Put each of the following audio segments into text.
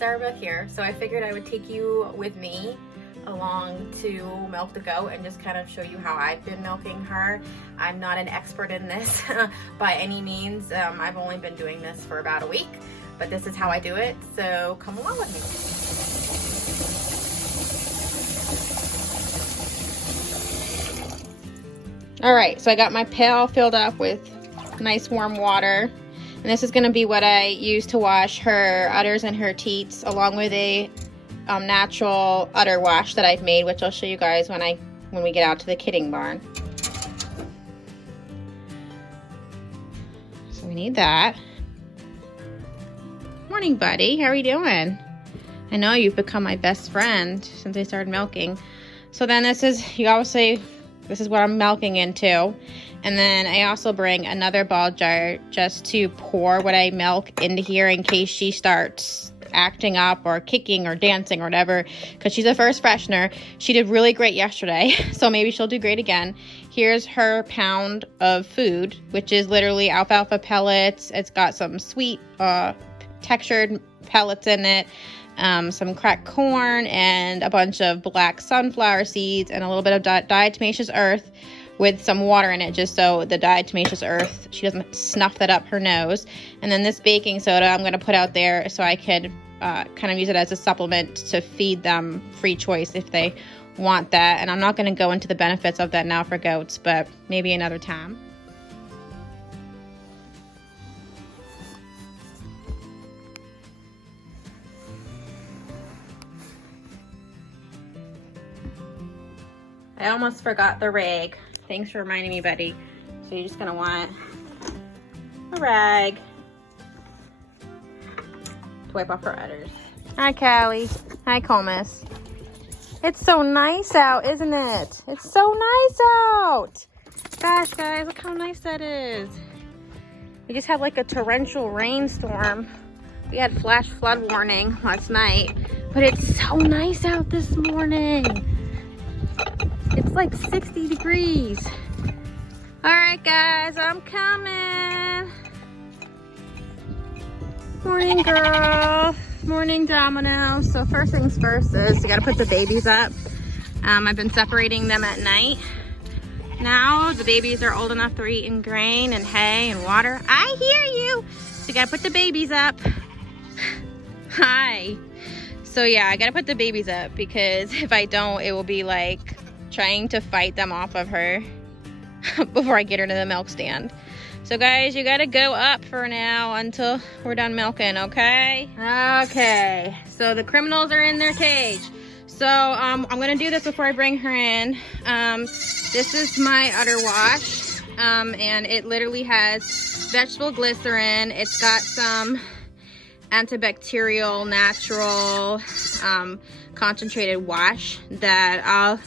Sarah here. So I figured I would take you with me along to milk the goat and just kind of show you how I've been milking her. I'm not an expert in this by any means. I've only been doing this for about a week, but this is how I do it. So come along with me. All right, so I got my pail filled up with nice warm water. And this is going to be what I use to wash her udders and her teats, along with a natural udder wash that I've made, which I'll show you guys when we get out to the kidding barn. So we need that. Morning, buddy. How are you doing? I know you've become my best friend since I started milking. So then this is what I'm milking into. And then I also bring another ball jar just to pour what I milk into here in case she starts acting up or kicking or dancing or whatever, because she's a first freshener. She did really great yesterday, so maybe she'll do great again. Here's her pound of food, which is literally alfalfa pellets. It's got some sweet textured pellets in it, some cracked corn, and a bunch of black sunflower seeds, and a little bit of diatomaceous earth with some water in it, just so the diatomaceous earth, she doesn't snuff that up her nose. And then this baking soda I'm going to put out there so I could kind of use it as a supplement to feed them, free choice if they want that. And I'm not going to go into the benefits of that now for goats, but maybe another time. I almost forgot the rag. Thanks for reminding me, buddy. So you're just gonna want a rag to wipe off her udders. Hi, Callie. Hi, Comus. It's so nice out, isn't it? It's so nice out. Gosh, guys, look how nice that is. We just had like a torrential rainstorm. We had flash flood warning last night, but it's so nice out this morning. It's like 60 degrees. All right, guys, I'm coming. Morning, girl. Morning, Domino. So first things first is you gotta put the babies up. I've been separating them at night. Now the babies are old enough to eat in grain and hay and water. I hear you. So you gotta put the babies up. Hi. So yeah, I gotta put the babies up because if I don't, it will be like trying to fight them off of her before I get her to the milk stand. So guys, you gotta go up for now until we're done milking, okay? Okay, so the criminals are in their cage. So I'm gonna do this before I bring her in. This is my udder wash, and it literally has vegetable glycerin. It's got some antibacterial, natural, concentrated wash that I'll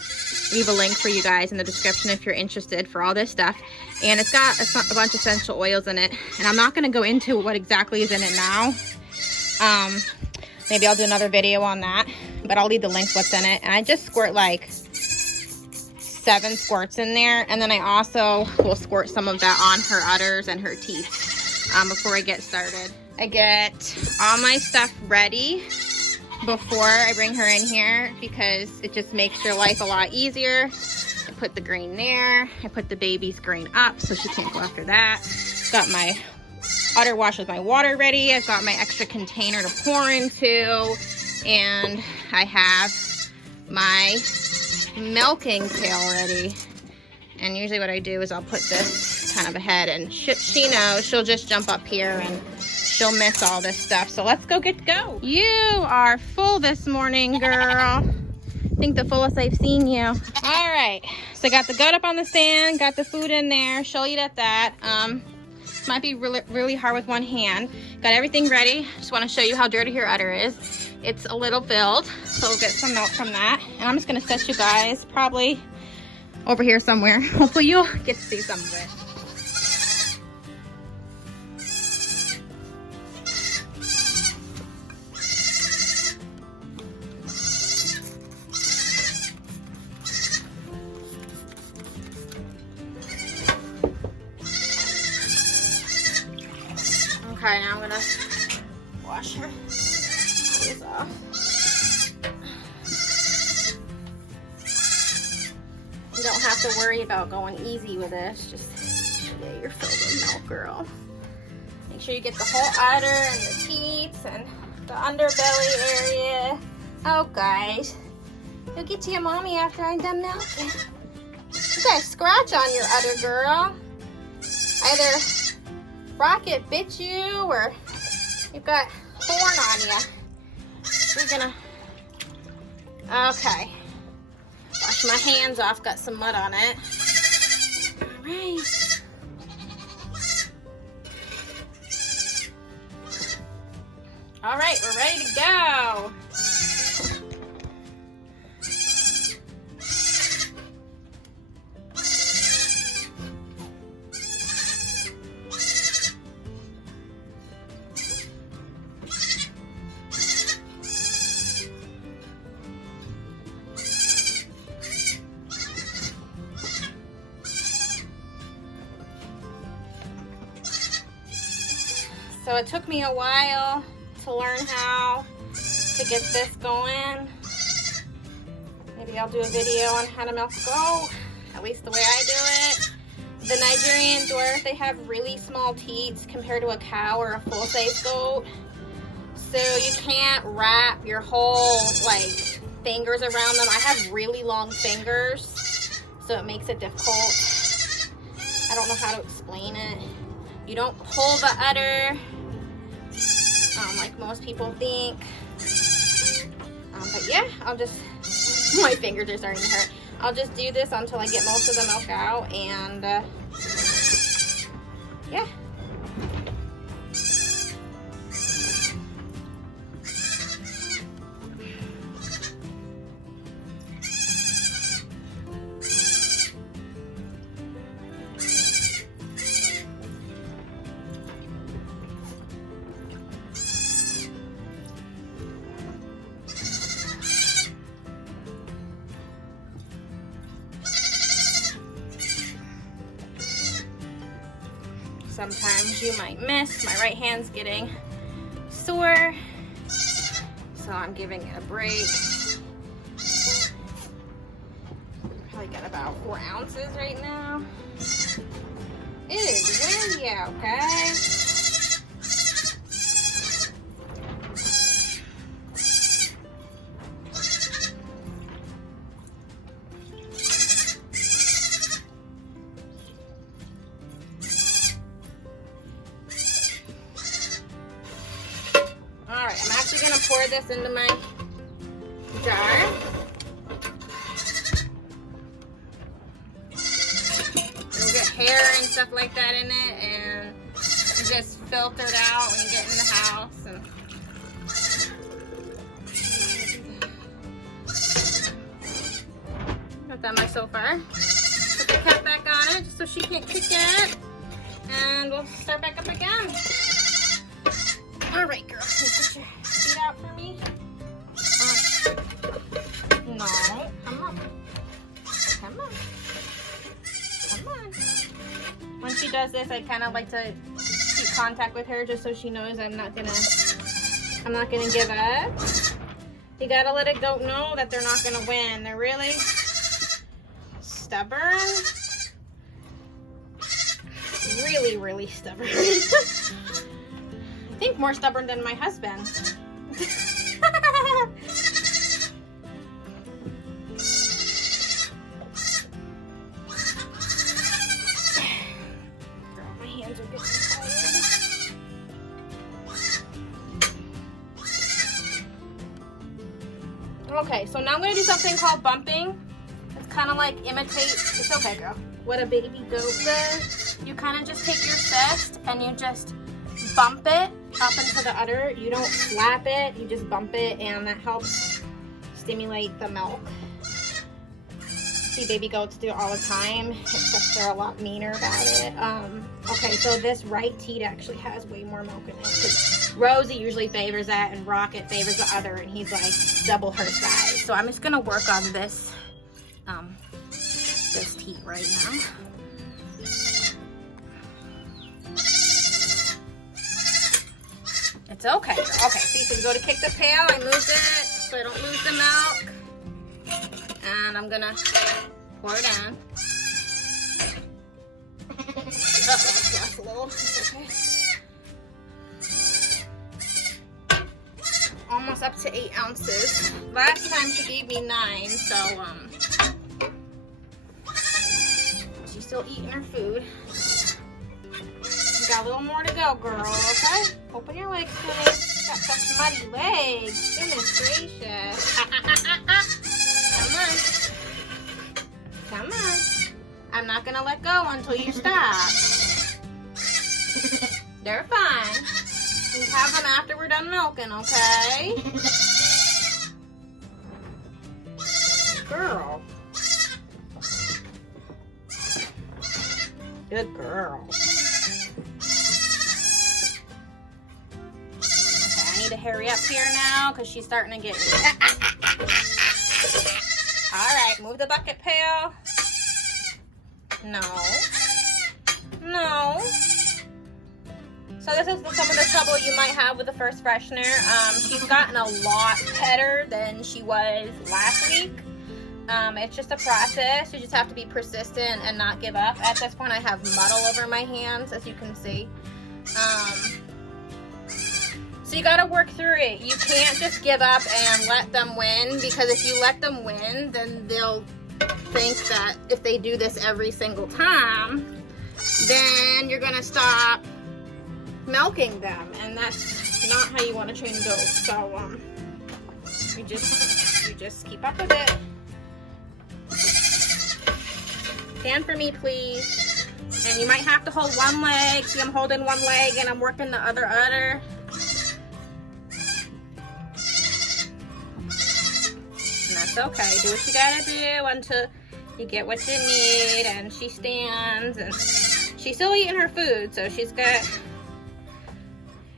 leave a link for you guys in the description if you're interested for all this stuff. And it's got a bunch of essential oils in it, and I'm not going to go into what exactly is in it now. Maybe I'll do another video on that, but I'll leave the link what's in it. And I just squirt like 7 squirts in there, and then I also will squirt some of that on her udders and her teeth before I get started. I get all my stuff ready before I bring her in here because it just makes your life a lot easier. I put the grain there. I put the baby's grain up so she can't go after that. Got my udder wash with my water ready. I've got my extra container to pour into. And I have my milking pail ready. And usually what I do is I'll put this kind of ahead, and she knows she'll just jump up here and she'll miss all this stuff. So let's go get go. You are full this morning, girl. I think the fullest I've seen you. All right, so I got the goat up on the stand, got the food in there. She'll eat at that. Might be really hard with one hand. Got everything ready. Just want to show you how dirty her udder is. It's a little filled, so we'll get some milk from that. And I'm just gonna set you guys probably over here somewhere. Hopefully you'll get to see some of it. Okay, now I'm gonna wash her. this off. You don't have to worry about going easy with this. Just get your fill with milk, girl. Make sure you get the whole udder and the teats and the underbelly area. Oh, guys. You'll get to your mommy after I'm done milking. You got a scratch on your udder, girl. Either Rocket bit you or you've got horn on you. We're gonna... Okay. Wash my hands off. Got some mud on it. All right. All right, we're ready to go. So it took me a while to learn how to get this going. Maybe I'll do a video on how to milk a goat, at least the way I do it. The Nigerian Dwarf, they have really small teats compared to a cow or a full-size goat. So you can't wrap your whole like fingers around them. I have really long fingers, so it makes it difficult. I don't know how to explain it. You don't pull the udder like most people think. But yeah, I'll just, my fingers are starting to hurt. I'll just do this until I get most of the milk out, and yeah. Sometimes you might miss. My right hand's getting sore, so I'm giving it a break. Probably got about 4 ounces right now. It is windy out, guys. Alright, I'm actually going to pour this into my jar. You'll get hair and stuff like that in it, and you just filter it out when you get in the house. And got that much so far. Put the cap back on it just so she can't kick it, and we'll start back up again. All right, girl, can you put your feet out for me? No, come on. Come on. Come on. When she does this, I kind of like to keep contact with her just so she knows I'm not gonna give up. You gotta let a goat know that they're not gonna win. They're really stubborn. Really, really stubborn. I think more stubborn than my husband. Girl, my hands are getting tired. Okay, so now I'm gonna do something called bumping. It's kind of like imitate, it's okay, girl, what a baby goat does. You kind of just take your fist and you just bump it up into the udder. You don't slap it, you just bump it, and that helps stimulate the milk. See baby goats do it all the time, except they're a lot meaner about it. Okay, so this right teat actually has way more milk in it, because Rosie usually favors that and Rocket favors the other, and he's like double her size. So I'm just gonna work on this this teat right now. It's It's okay. Okay, see, so you go to kick the pail, I moved it so I don't lose the milk. And I'm gonna pour it in. Uh-oh, lost a little. It's okay. Almost up to 8 ounces. Last time she gave me 9, so she's still eating her food. You got a little more to go, girl, okay? Open your legs, honey. Got such muddy legs. Goodness gracious. Come on. Come on. I'm not gonna let go until you stop. They're fine. You have them after we're done milking, okay? Girl. Good girl. Okay, I need to hurry up here now because she's starting to get... Alright, move the bucket pail. No. No. So this is some of the trouble you might have with the first freshener. She's gotten a lot better than she was last week. It's just a process. You just have to be persistent and not give up. At this point, I have mud all over my hands, as you can see. So you gotta work through it. You can't just give up and let them win, because if you let them win, then they'll think that if they do this every single time, then you're gonna stop milking them, and that's not how you want to train goats. So you just keep up with it. Stand for me, please. And you might have to hold one leg. See, I'm holding one leg and I'm working the other udder. And that's okay. Do what you gotta do until you get what you need. And she stands, and she's still eating her food, so she's got...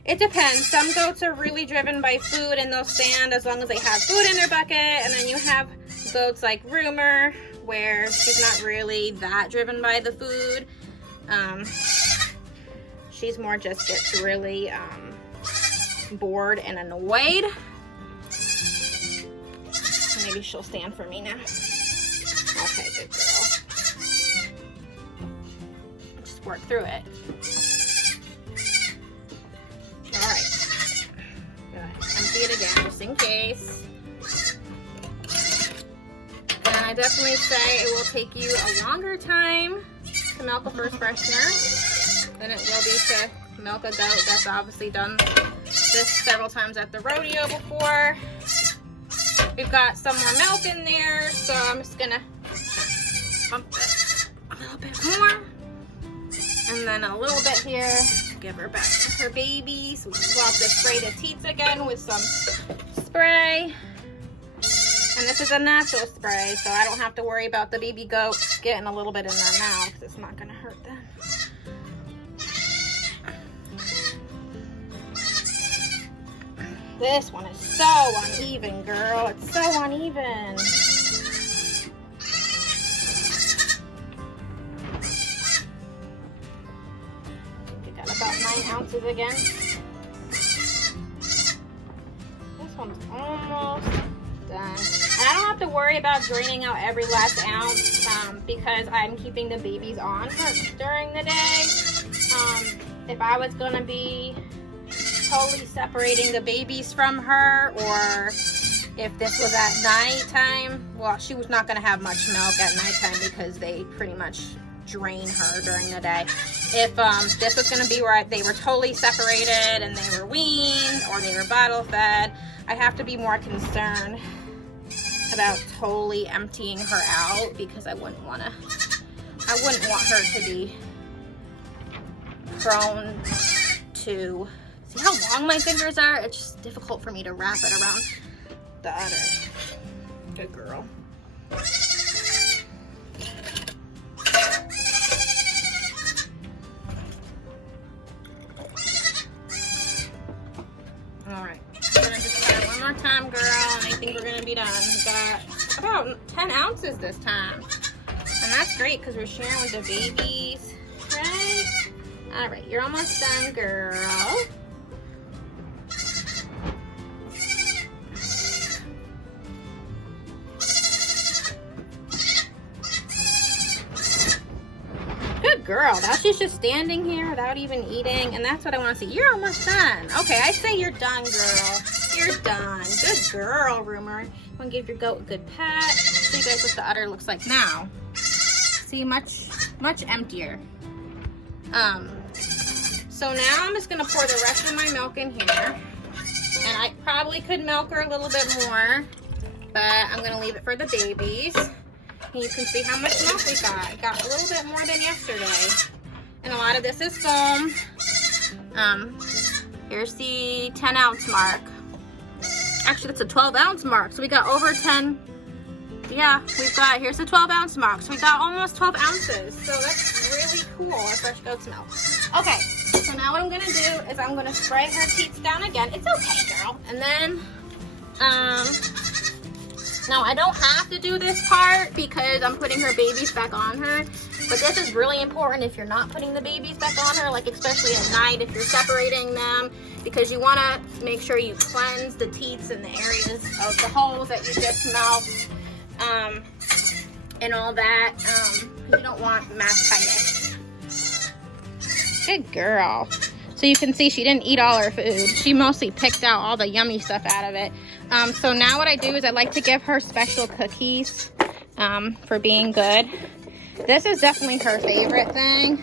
It depends. Some goats are really driven by food and they'll stand as long as they have food in their bucket. And then you have goats like Rumor, where she's not really that driven by the food. She's more just gets really bored and annoyed. Maybe she'll stand for me now. Okay, good girl. Just work through it. Alright, empty it again just in case. And I definitely say it will take you a longer time to milk a first freshener than it will be to milk a goat that's obviously done this several times at the rodeo before. We've got some more milk in there, so I'm just gonna pump it a little bit more. And then a little bit here. Give her back to her babies. We'll have to spray the teats again with some spray. And this is a natural spray, so I don't have to worry about the baby goats getting a little bit in their mouth. It's not going to hurt them. This one is so uneven, girl. It's so uneven. About 9 ounces again. This one's almost done. And I don't have to worry about draining out every last ounce because I'm keeping the babies on during the day. If I was going to be totally separating the babies from her, or if this was at nighttime, well, she was not going to have much milk at nighttime because they pretty much drain her during the day. If this was going to be where they were totally separated and they were weaned or they were bottle fed, I'd have to be more concerned about totally emptying her out, because I wouldn't want her to be prone to... See how long my fingers are? It's just difficult for me to wrap it around the udder. Good girl. Alright, I'm gonna just try it one more time, girl, and I think we're gonna be done. We got about 10 ounces this time. And that's great because we're sharing with the babies, right? Alright, you're almost done, girl. girl. Now she's just standing here without even eating, and that's what I want to see. You're almost done. Okay, I say you're done, girl. You're done. Good girl, Rumor. I'm gonna give your goat a good pat. Show you guys what the udder looks like now. See, much emptier. So now I'm just gonna pour the rest of my milk in here. And I probably could milk her a little bit more, but I'm gonna leave it for the babies. And you can see how much milk we got. Got a little bit more than yesterday. And a lot of this is foam. Here's the 10-ounce mark. Actually, it's a 12-ounce mark. So we got over 10. Yeah, here's the 12-ounce mark. So we got almost 12 ounces. So that's really cool, our fresh goat's milk. Okay, so now what I'm gonna do is I'm gonna spray her teats down again. It's okay, girl. And then, now I don't have to do this part because I'm putting her babies back on her. But this is really important if you're not putting the babies back on her, like especially at night if you're separating them, because you want to make sure you cleanse the teats and the areas of the holes that you just milked, and all that. You don't want mastitis. Good girl. So you can see she didn't eat all her food. She mostly picked out all the yummy stuff out of it. So now what I do is I like to give her special cookies for being good. This is definitely her favorite thing.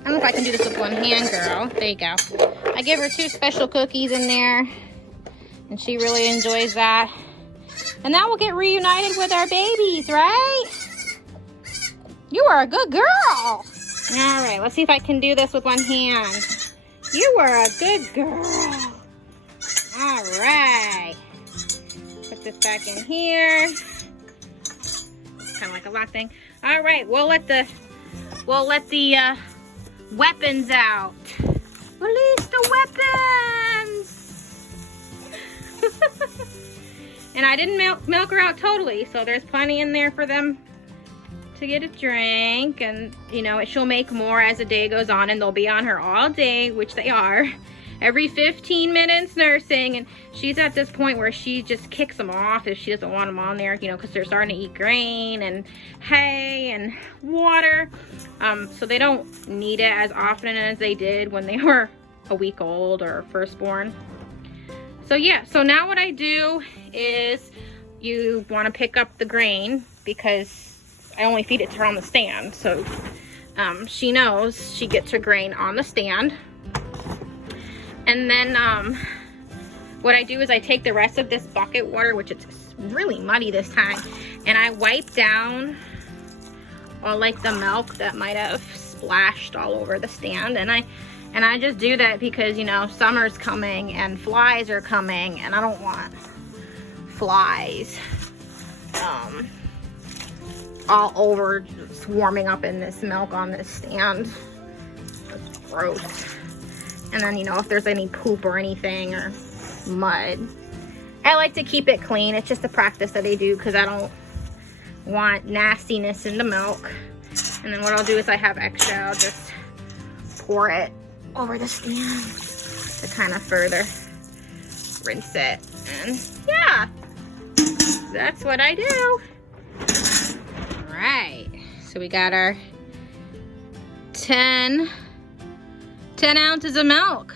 I don't know if I can do this with one hand, girl. There you go. I give her 2 special cookies in there, and she really enjoys that. And now we'll get reunited with our babies, right? You are a good girl. All right, let's see if I can do this with one hand. You are a good girl. All right. Put this back in here. Kind of like a lock thing. All right, we'll let the weapons out. Release the weapons. And I didn't milk her out totally, so there's plenty in there for them to get a drink. And you know, she'll make more as the day goes on, and they'll be on her all day, which they are. Every 15 minutes nursing, and she's at this point where she just kicks them off if she doesn't want them on there, you know, because they're starting to eat grain and hay and water. So they don't need it as often as they did when they were a week old or firstborn. So yeah, so now what I do is you want to pick up the grain because I only feed it to her on the stand. So she knows she gets her grain on the stand. And then what I do is I take the rest of this bucket water, which it's really muddy this time, and I wipe down all like the milk that might have splashed all over the stand. And I just do that because, you know, summer's coming and flies are coming, and I don't want flies all over swarming up in this milk on this stand. It's gross. And then, you know, if there's any poop or anything or mud, I like to keep it clean. It's just a practice that I do because I don't want nastiness in the milk. And then what I'll do is I have extra, I'll just pour it over the stand to kind of further rinse it. And yeah, that's what I do. All right, so we got our 10 ounces of milk.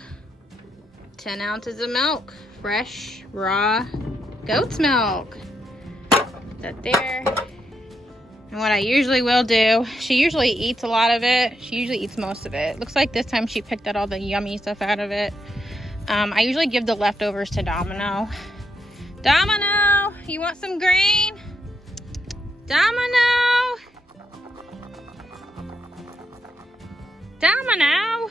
10 ounces of milk. Fresh, raw goat's milk. Put that there. And what I usually will do, she usually eats a lot of it. She usually eats most of it. Looks like this time she picked out all the yummy stuff out of it. I usually give the leftovers to Domino. Domino, you want some grain? Domino! Domino!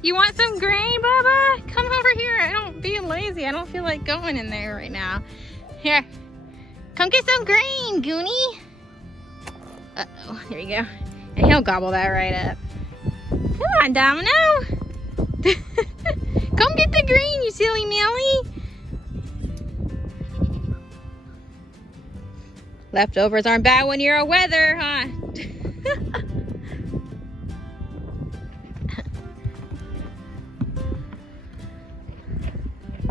You want some grain, Bubba? Come over here. I don't be lazy. I don't feel like going in there right now. Here. Come get some grain, Goonie. Uh-oh. Here you go. And he'll gobble that right up. Come on, Domino. Come get the grain, you silly Millie. Leftovers aren't bad when you're a weather, huh?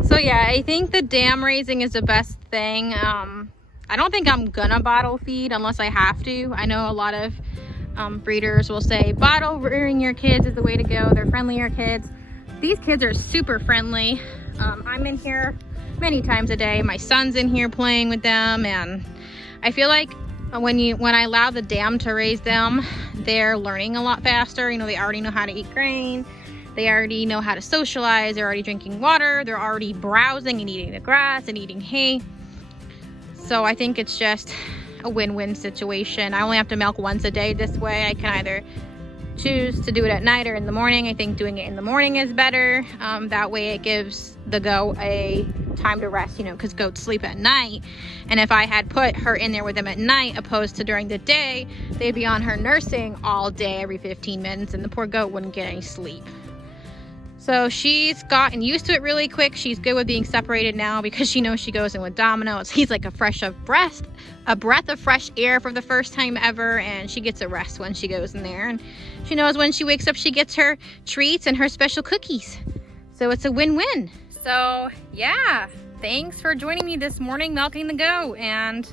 So yeah, I think the dam raising is the best thing. I don't think I'm gonna bottle feed unless I have to. I know a lot of breeders will say bottle rearing your kids is the way to go. They're friendlier kids. These kids are super friendly. I'm in here many times a day. My son's in here playing with them, and I feel like when I allow the dam to raise them, they're learning a lot faster. You know, they already know how to eat grain. They already know how to socialize. They're already drinking water. They're already browsing and eating the grass and eating hay. So I think it's just a win-win situation. I only have to milk once a day this way. I can either choose to do it at night or in the morning. I think doing it in the morning is better. That way it gives the goat a time to rest, you know, because goats sleep at night. And if I had put her in there with them at night opposed to during the day, they'd be on her nursing all day every 15 minutes, and the poor goat wouldn't get any sleep. So she's gotten used to it really quick. She's good with being separated now because she knows she goes in with Domino. He's like a breath of fresh air for the first time ever, and she gets a rest when she goes in there. And she knows when she wakes up, she gets her treats and her special cookies. So it's a win-win. So yeah, thanks for joining me this morning milking the goat. And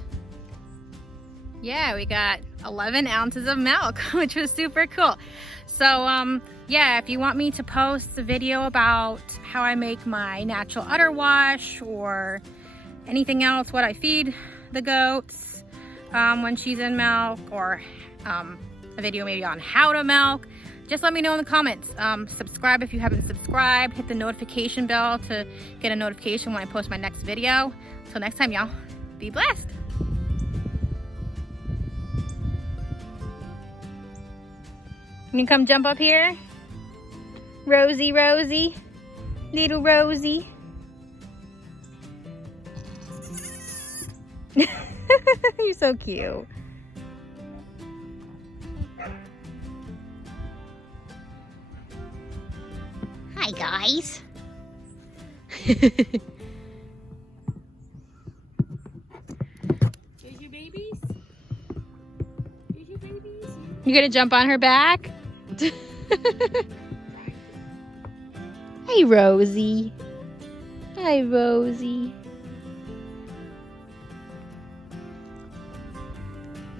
yeah, we got 11 ounces of milk, which was super cool. So yeah, if you want me to post a video about how I make my natural udder wash or anything else, what I feed the goats when she's in milk, or a video maybe on how to milk, just let me know in the comments. Subscribe if you haven't subscribed. Hit the notification bell to get a notification when I post my next video. Till next time, y'all, be blessed. You can come jump up here. Rosie, Rosie, little Rosie. You're so cute. Hi, guys. Here's your babies. Here's your babies. You gonna jump on her back? Hey, Rosie. Hi, Rosie.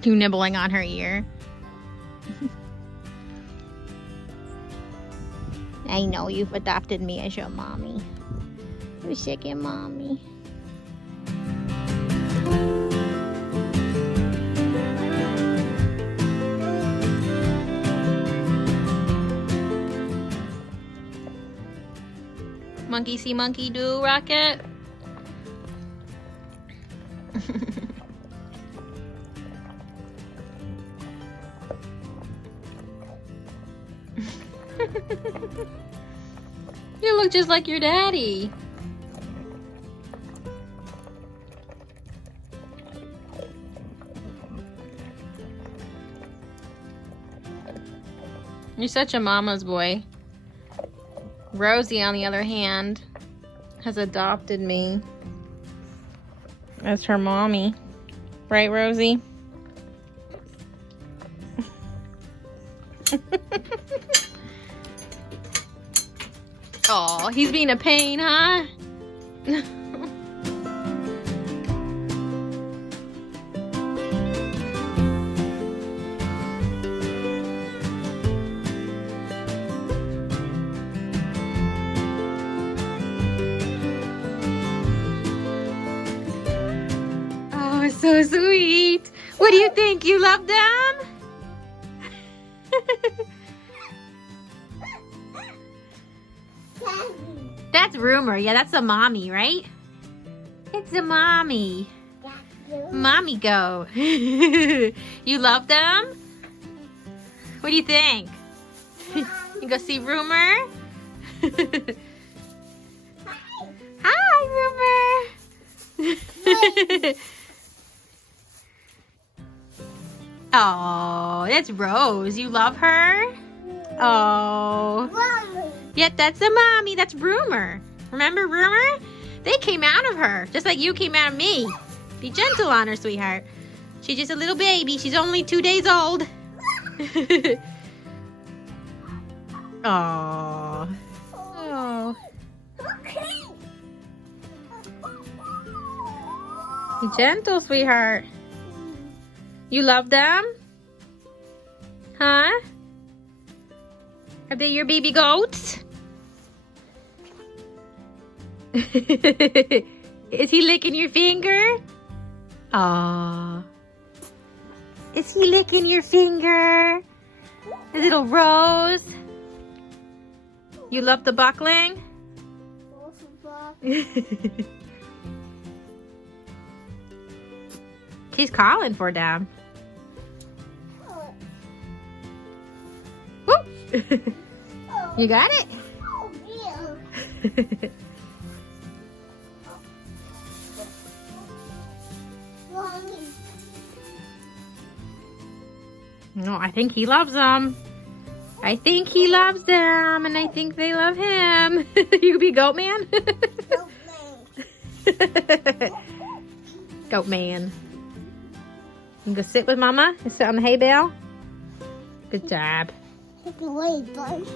You nibbling on her ear. I know you've adopted me as your mommy. You're second mommy. Monkey see, monkey do, Rocket. You look just like your daddy. You're such a mama's boy. Rosie, on the other hand, has adopted me as her mommy. Right, Rosie? Oh, he's being a pain, huh? Oh, so sweet. What do you think? You love them? That's Rumor. Yeah, that's a mommy, right? It's a mommy. Mommy goat. You love them? What do you think? You go see Rumor? Hi, Rumor. Oh, that's Rose. You love her? Oh. Yep, that's the mommy. That's Rumor. Remember Rumor? They came out of her, just like you came out of me. Be gentle on her, sweetheart. She's just a little baby. She's only 2 days old. Aww. Oh. Be gentle, sweetheart. You love them? Huh? Are they your baby goats? Is he licking your finger? Aww. Is he licking your finger? A little Rose. You love the buckling? He's calling for them. Whoop. You got it? No, I think he loves them. I think he loves them, and I think they love him. You be goat man? Goat man. You go sit with mama? You sit on the hay bale? Good job. Take away, bud.